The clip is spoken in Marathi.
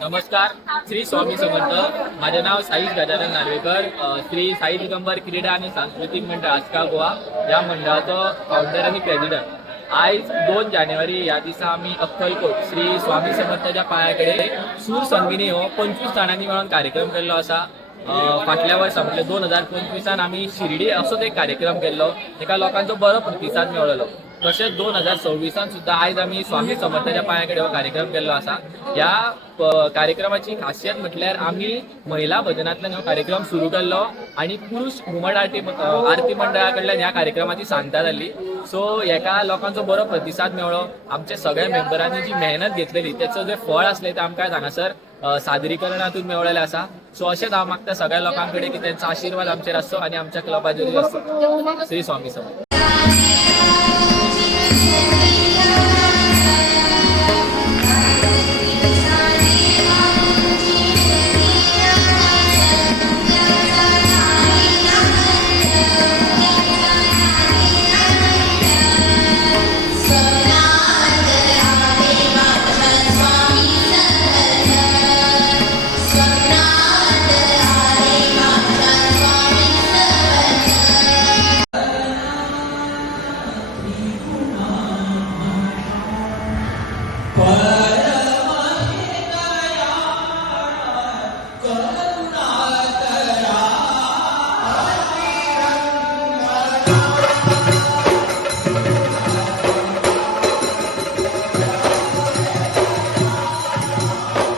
नमस्कार. श्री स्वामी समर्थ. माझे नाव साईश गजानन नार्वेकर. श्री साई दिगंबर क्रीडा आणि सांस्कृतिक मंडळ आस्का गोवा या मंडळाचो फाउंडर आणि प्रेसिडेंट. आज 2 जानेवारी या दिसा आम्ही अक्कलकोट श्री स्वामी समर्थाच्या पायाकडे सूर संगिनी हो 25 जाणांनी मिळून कार्यक्रम केल्लो असा. फाटल्या वर्सा म्हणजे 2025 आम्ही शिर्डी असोच एक कार्यक्रम केल्लो, तेका लोकांचो बरो प्रतिसाद मेळ्ळलो. तशेंच 2026 सुद्धा आज आम्ही स्वामी समर्थाच्या पायाकडे हो कार्यक्रम केल्लो असा. या कार्यक्रमाची खासियत म्हटल्यार आम्ही महिला भजनांतल्यान हो कार्यक्रम सुरू केल्लो आणि पुरुष घुमट आरती मंडळा कडल्यान ह्या कार्यक्रमाची सांगता जाल्ली. सो हेका लोकांचो बरो प्रतिसाद मेळ्ळो. आमच्या सगळ्या मेंबरांनी जी मेहनत घेतलेली त्याचं जे फळ असले ते आमकां हांगासर सादरीकरणातून मेळलेले आसा. सो अशेंच हांव मागता सगळ्या लोकांकडे की त्यांचा आशीर्वाद आमचेर आसचो आणि आमच्या क्लबाचेर आसचो. श्री स्वामी समर्थ.